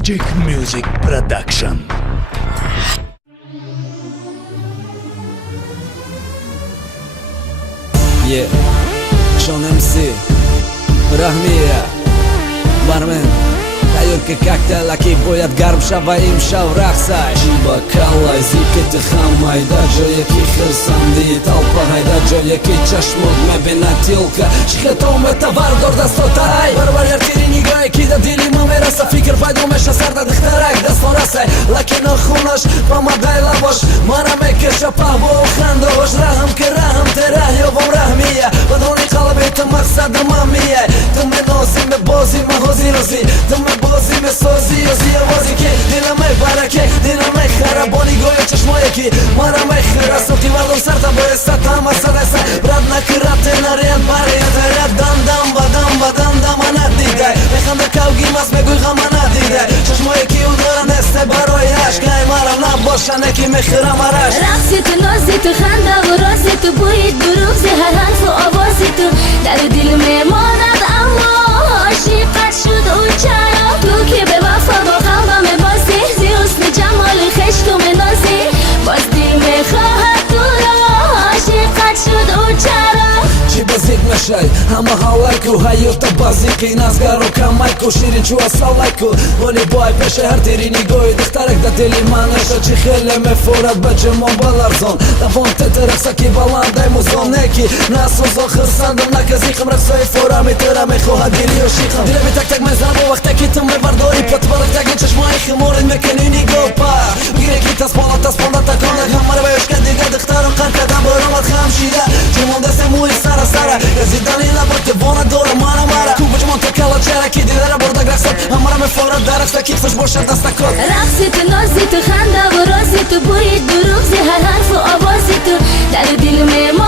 Magic Music Production. Yeah, Sean MC, Rahmiya, Barmen, Kayurki kokteyl aki boyat garb shava imshav raxsay Jiba kallay ziketi xamayda joyaki khirsandi толпа hayda joyaki chashmod mebina tilka shkhetom tovar dor dastotai barbar tiri nigay kida dili mamerasa fikr paydo mesha sarda dkhtarak dastorasay lakin khunash pomaday labosh mana mekesha pavo khandosh raham ke raham tera yovom Rahmiya badoni qalbi tu maqsad mamiya tu menosi me bozi ma hozirozi tu me bozi me sozi yozi awazi ke dinamay barake dinamay kharaboni goyo chashmoyeki mana me kharasoti vardon sarta boysa tama sadasa brad na krate na red mariat red dam dam badam badam dam anadide mekhanda kavgi mas me goy khamana dide chashmoyeki udara neste baroy ashkay mara na boshane ki me kharamarash رقصت نازت خنده و رازت بوید بروز هر حرف و آوازت در دل میماند اما عاشقت شد او چرا تو که به وفا با قلبم بازی زی حسن جمال خشت و منازی باز دل میخواهد تو را عاشقت شد او چرا چی بازیک مشای همه هاوایکو hayota baziki nazgaro kamayku shirin chu asalayku voli boy peshe har tiri nigoy dkhtarek da deli manesha chi khele me forat bache mo balarzon da vonte terasa ki balanday muzoneki naso zo khirsandam nakazi khamraksay fora me tera me kho hadiri o shikham dile me tak tak me zabo waqtaki tum me vardori patbarak tak chashmay khmorin me kenini gopa gireki taspola takona hamar ve shkadi gad ikhtaro qanta da boromat khamshida jimonda semuy sara sara yazidani la bote bona dora mara mara kubaj monte kala chera ki dilera borda graksat amara me fora daraksa ki kfash boshar dastakot رقصت نازت خنده و رازت بوید بروز هر حرف و آوازت در دل میماند